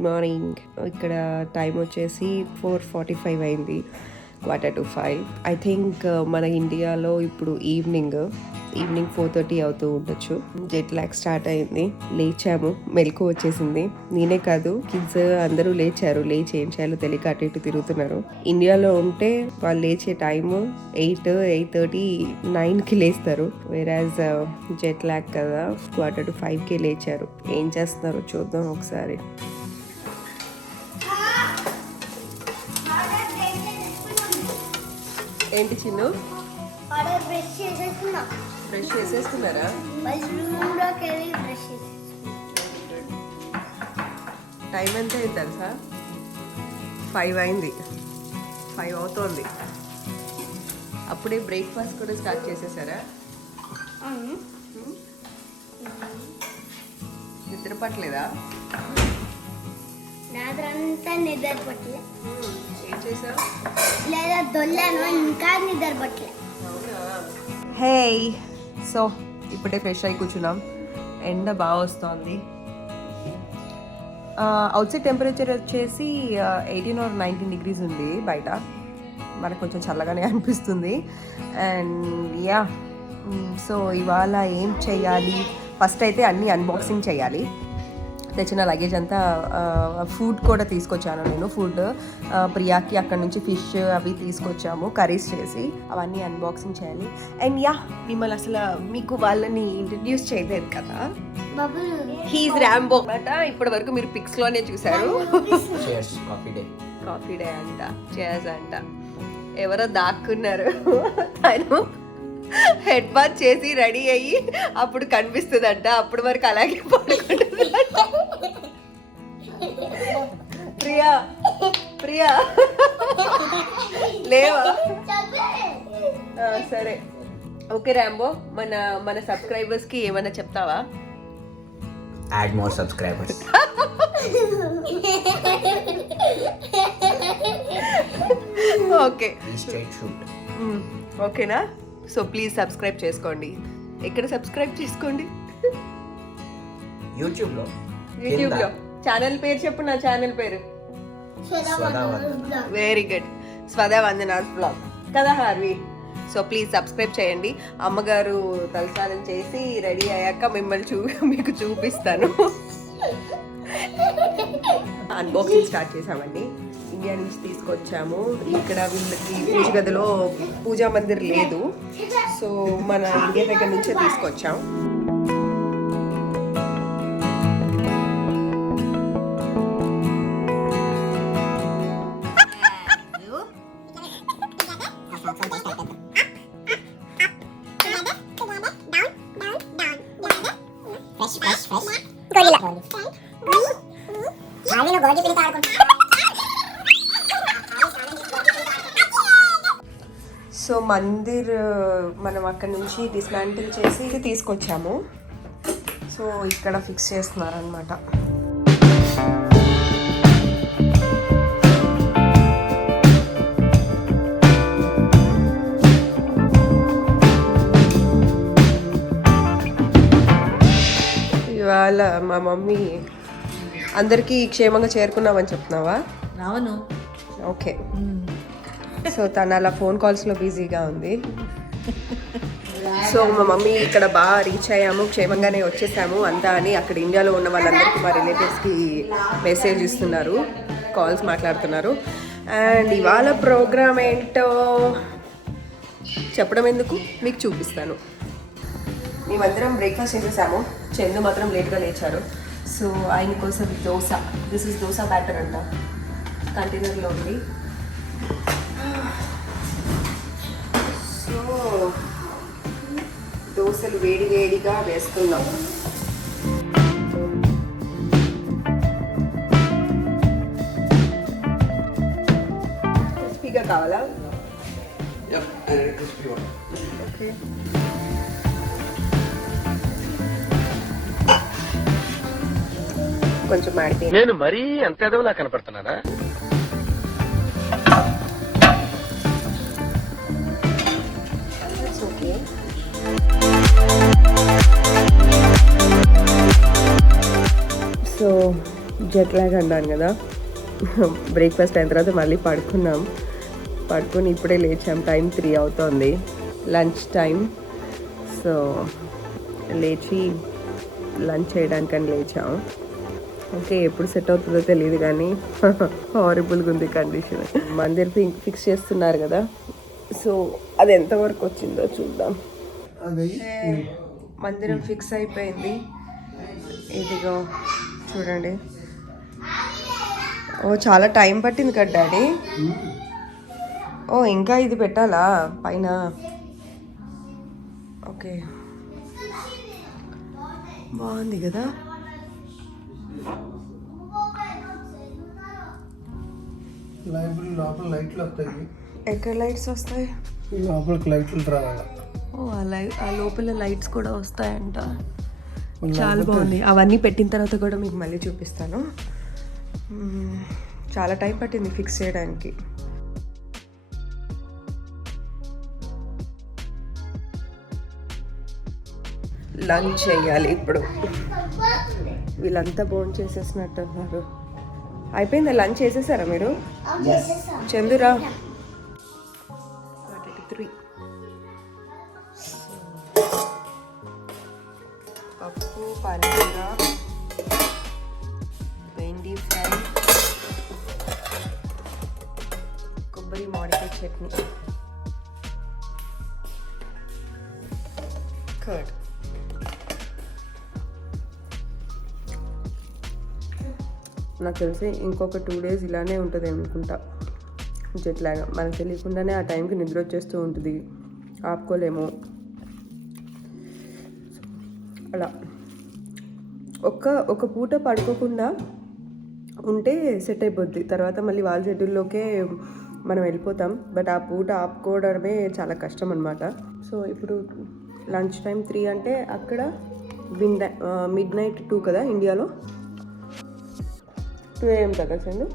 Good morning. ఇక్కడ time వచ్చేసి 4:45 అయింది, 4:45. ఐ థింక్ మన ఇండియాలో ఇప్పుడు ఈవినింగ్ 4:30 అవుతూ ఉండొచ్చు. జెట్ లాగ్ స్టార్ట్ అయింది. లేచాము, మెలకు వచ్చేసింది. నేనే కాదు, కిడ్స్ అందరూ లేచారు. లేచి ఏం చేయాలో తెలియక అటు ఇటు తిరుగుతున్నారు. ఇండియాలో ఉంటే వాళ్ళు లేచే టైము 8:30, 9కి లేస్తారు. వేరాజ్ జెట్ లాగ్ కదా, 4:45కి లేచారు. ఏం చేస్తున్నారో చూద్దాం ఒకసారి. ఏంటి చిన్ను, బ్రష్ చేసేస్తున్నారా? టైం ఎంత అయింది తెలుసా? 5 అయింది. 5 అవుతోంది. అప్పుడే బ్రేక్ఫాస్ట్ కూడా స్టార్ట్ చేసేసారా? నిద్ర పట్టలేదా? రాత్రంతా నిద్ర పట్టలే. ఏం చేసావు? లేదా దొల్లాను, ఇంకా నిద్ర పట్టలే. హే, సో ఇప్పుడే ఫ్రెష్ అయి కూర్చున్నాం. ఎండ బాగా వస్తుంది. అవుట్ సైడ్ టెంపరేచర్ వచ్చేసి 18 or 19 degrees ఉంది బయట. మనకు కొంచెం చల్లగానే అనిపిస్తుంది. అండ్ యా, సో ఇవాళ ఏం చేయాలి? ఫస్ట్ అయితే అన్నీ అన్బాక్సింగ్ చేయాలి. తెచ్చిన లగేజ్ అంతా, ఫుడ్ కూడా తీసుకొచ్చాను నేను. ఫుడ్ ప్రియాకి అక్కడ నుంచి ఫిష్ అవి తీసుకొచ్చాము, కర్రీస్ చేసి అవన్నీ అన్బాక్సింగ్ చేయాలి. అండ్ యా, మిమ్మల్ని అసలు మీకు వాళ్ళని ఇంట్రడ్యూస్ చేయలేదు కదా. హీస్ ర్యాంబో అన్నమాట. ఇప్పటి వరకు మీరు పిక్స్ లోనే చూసారు. కాఫీ డే అంట, చేర్స్ అంట. ఎవరో దాక్కున్నారు. తను హెడ్ బాత్ చేసి రెడీ అయ్యి అప్పుడు కనిపిస్తుందంట. అప్పటి వరకు అలాగే పడుకుంటుంది. ప్రియా, ప్రియా లేవా? సరే, ఓకే ర్యాంబో, మన సబ్స్క్రైబర్స్ కి ఏమైనా చెప్తావా? Add more subscribers. Okay, Straight shoot. ఓకేనా? సో ప్లీజ్ సబ్స్క్రైబ్ చేసుకోండి. ఎక్కడ సబ్స్క్రైబ్ చేసుకోండి? యూట్యూబ్లో. ఛానల్ పేరు చెప్పు. నా ఛానల్ పేరు వెరీ గుడ్, స్వదా వందనాస్ బ్లాగ్ కదా హార్వి. సో ప్లీజ్ సబ్స్క్రైబ్ చేయండి. అమ్మగారు తలస్నానం చేసి రెడీ అయ్యాక మిమ్మల్ని మీకు చూపిస్తాను. అన్బాక్సింగ్ స్టార్ట్ చేసామండి. ఇండియా నుంచి తీసుకొచ్చాము. ఇక్కడ వీళ్ళకి పూజ గదిలో పూజా మందిర్ లేదు, సో మన ఇండియా దగ్గర నుంచే తీసుకొచ్చాం. సో మందిర్ మనం అక్కడ నుంచి డిస్మాంటిల్ చేసి తీసుకొచ్చాము. సో ఇక్కడ ఫిక్స్ చేస్తున్నారనమాట. ఇవాళ మా మమ్మీ అందరికీ క్షేమంగా చేరుకున్నామని చెప్తున్నావా? అవును. ఓకే, సో తను అలా ఫోన్ కాల్స్లో బిజీగా ఉంది. సో మా మమ్మీ ఇక్కడ బాగా రీచ్ అయ్యాము, క్షేమంగానే వచ్చేసాము అంతా అని అక్కడ ఇండియాలో ఉన్న వాళ్ళందరికీ, మా రిలేటివ్స్కి మెసేజ్ ఇస్తున్నారు, కాల్స్ మాట్లాడుతున్నారు. అండ్ ఇవాళ ప్రోగ్రామ్ ఏంటో చెప్పడం ఎందుకు, మీకు చూపిస్తాను. మేమందరం బ్రేక్ఫాస్ట్ చేసేసాము. చందు మాత్రం లేట్గా లేచారు. సో ఆయన కోసం dosa, this is dosa batter అంట, కంటైనర్లో ఉంది. సో దోశలు వేడి వేడిగా వేస్తున్నాం. క్రిస్పీగా కావాలా? ఓకే, కొంచెం మాడిపోయింది. నేను మరీ అంత ఎదవలా కనపడుతున్నానా? ఓకే, సో జెట్ లాగ్ అన్నాను కదా, బ్రేక్ఫాస్ట్ అయిన తర్వాత మళ్ళీ పడుకొని ఇప్పుడే లేచాం. టైం 3 అవుతోంది, లంచ్ టైం. సో లేచి లంచ్ చేయడానికని లేచాం. ఓకే, ఎప్పుడు సెట్ అవుతుందో తెలియదు కానీ హారిబుల్గా ఉంది కండిషన్. మందిర్ ఫిక్స్ చేస్తున్నారు కదా, సో అది ఎంతవరకు వచ్చిందో చూద్దాం. మందిరం ఫిక్స్ అయిపోయింది. ఇదిగో చూడండి. ఓ చాలా టైం పట్టింది కదా డాడీ. ఓ ఇంకా ఇది పెట్టాలా పైన? ఓకే, బాగుంది కదా. లైబ్రరీ లోపల లైట్లు వస్తాయి. ఎక్కడ లైట్స్ వస్తాయి? లోపలికి లైట్లు రావాలి. ఓ ఆ లోపల లైట్స్ కూడా వస్తాయంట. చాలా బాగుంది. అవన్నీ పెట్టిన తర్వాత కూడా మీకు మళ్ళీ చూపిస్తాను. చాలా టైం పట్టింది ఫిక్స్ చేయడానికి. లంచ్ చేయాలి ఇప్పుడు. వీళ్ళంతా భోజనం చేసేసినట్టున్నారు. అయిపోయిందా లంచ్ చేసేసారా మీరు? చందురా 3 పప్పు, పాలకూర, బెండి ఫ్రై, కొబ్బరి మామిడికాయ చట్నీ, కర్డ్. నాకు తెలిసి ఇంకొక 2 days ఇలానే ఉంటుంది అనుకుంటా జెట్ లాగ్. మనకు తెలియకుండానే ఆ టైంకి నిద్ర వచ్చేస్తూ ఉంటుంది, ఆపుకోలేము. అలా ఒక పూట పడుకోకుండా ఉంటే సెట్ అయిపోద్ది. తర్వాత మళ్ళీ వాళ్ళ షెడ్యూల్లోకే మనం వెళ్ళిపోతాం. బట్ ఆ పూట ఆపుకోవడమే చాలా కష్టం అనమాట. సో ఇప్పుడు లంచ్ టైం 3 అంటే అక్కడ midnight 2 కదా ఇండియాలో. 2 AM కదా చందు?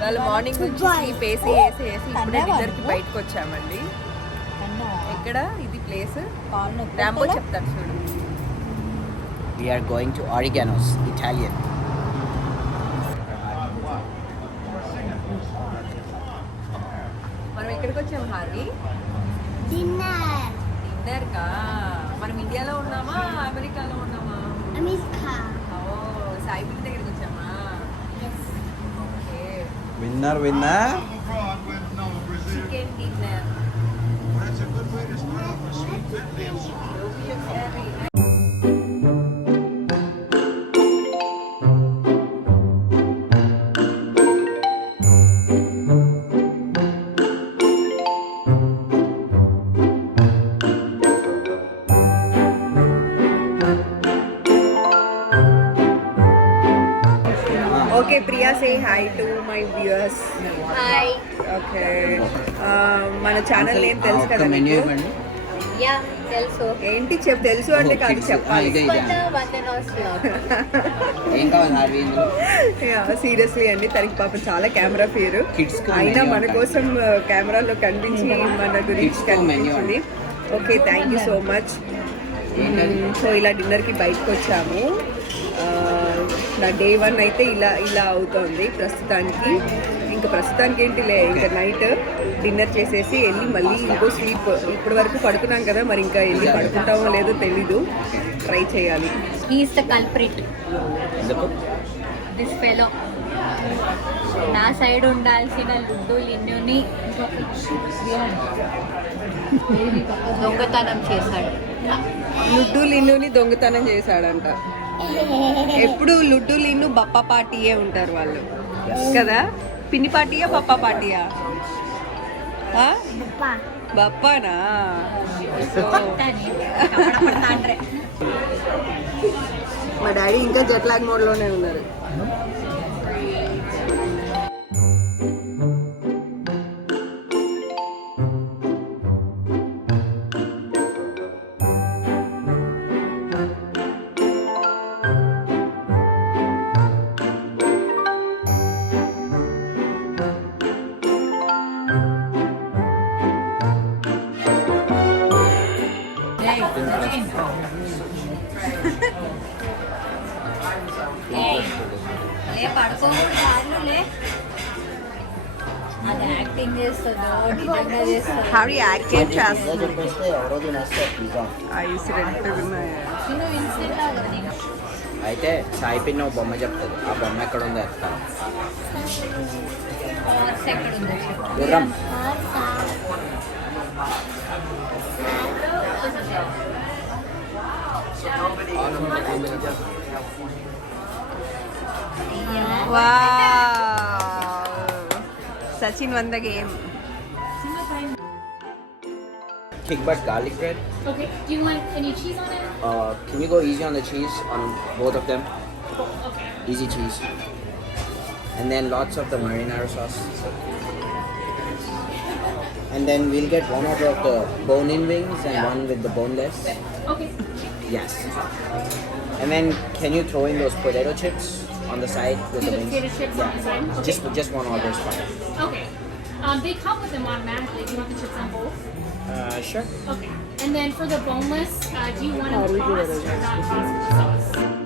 వాళ్ళు మార్నింగ్ నుంచి స్లీప్ వేసి ఇప్పుడే డిన్నర్కి బయటకు వచ్చామండి. ఎక్కడ ఇది ప్లేస్? రాంబో చెప్తాను చూడు. We are going to Oregano's, Italian. మనం ఎక్కడికి వచ్చాము హార్వి? డిన్నర్ కా మనం ఇండియాలో ఉన్నామా అమెరికాలో ఉన్నామా? అమెరికా. ఓ సాయిబుల్ దగ్గరికి వచ్చామా? Okay. Winner. Chicken dinner. Okay, Priya, say hi to my viewers. Hi. Okay. మన ఛానల్ నేమ్ తెలుసు కదా మెన్యూ నీకు? ఇవ్వండి. యా తెలుసు. ఏంటి తెలుసు అంటే కాదు చెప్పాలి. ఏం కావాలి హార్వీ ఇందులో? సీరియస్లీ అండి, తనకి పాపం చాలా కెమెరా ఫియర్. Kids కు అయినా menu మన అంటారు. కోసం కెమెరాలో కనిపించి మన గురించి Kids కు menu కనిపించింది. Okay, thank you so much. So ఇలా డిన్నర్కి బయటకు వచ్చాము. నా డే 1 అయితే ఇలా అవుతోంది ప్రస్తుతానికి. ఇంకా ప్రస్తుతానికి ఏంటిలే, ఇంకా నైట్ డిన్నర్ చేసేసి వెళ్ళి మళ్ళీ ఇంకో స్లీప్. ఇప్పటి వరకు పడుకున్నాం కదా, మరి ఇంకా వెళ్ళి పడుకుంటామో లేదో తెలీదు, ట్రై చేయాలి. He is the culprit, this fellow. నా సైడ్ ఉండాల్సిన లుడ్డు లిన్నుని దొంగతనం చేశాడు. లుడ్డు లిన్నుని దొంగతనం చేశాడంట. ఎప్పుడు లుడ్డు లిన్ను బప్పా పార్టీయే ఉంటారు వాళ్ళు కదా. పిన్ని పార్టీయా బప్పా పార్టీయా? ఆ? బప్పానా? మా డాడీ ఇంకా జెట్ లాగ్ మోడ్లోనే ఉన్నారు. పడుకోకూడదు దారిలో లే. అది యాక్టింగ్ చేస్తుందో నిజంగా చేస్తుందో. ఆవిడ యాక్టింగ్ చేస్తుంది. చెప్పేస్తే ఎవరో తినేస్తారు పిజ్జా. ఐస్ రెడ్ ఉన్నాయి. నువ్వు ఇన్స్టెంట్ కదా నీకు అయితే సాయి పిన్ ఒక బొమ్మ చెప్తుంది. ఆ బొమ్మ ఎక్కడ ఉందో ఎత్తా. హార్స్ ఎక్కడ ఉందో చెప్పు. గుర్రం. Sachin won the game. Kick butt garlic bread. Okay. Do you want any cheese on it? Can you go easy on the cheese on both of them? Okay. Easy cheese. And then lots of the marinara sauce. And then we'll get one of the bone-in wings and one with the boneless. Okay. Yes. And then can you throw in those potato chips on the side with Do the the wings? potato chips on the side? Okay. Just one order is fine. Okay. They come with them automatically. Do you want the chips on both? Sure. Okay. And then for the boneless, do you want them tossed or not tossed with the sauce?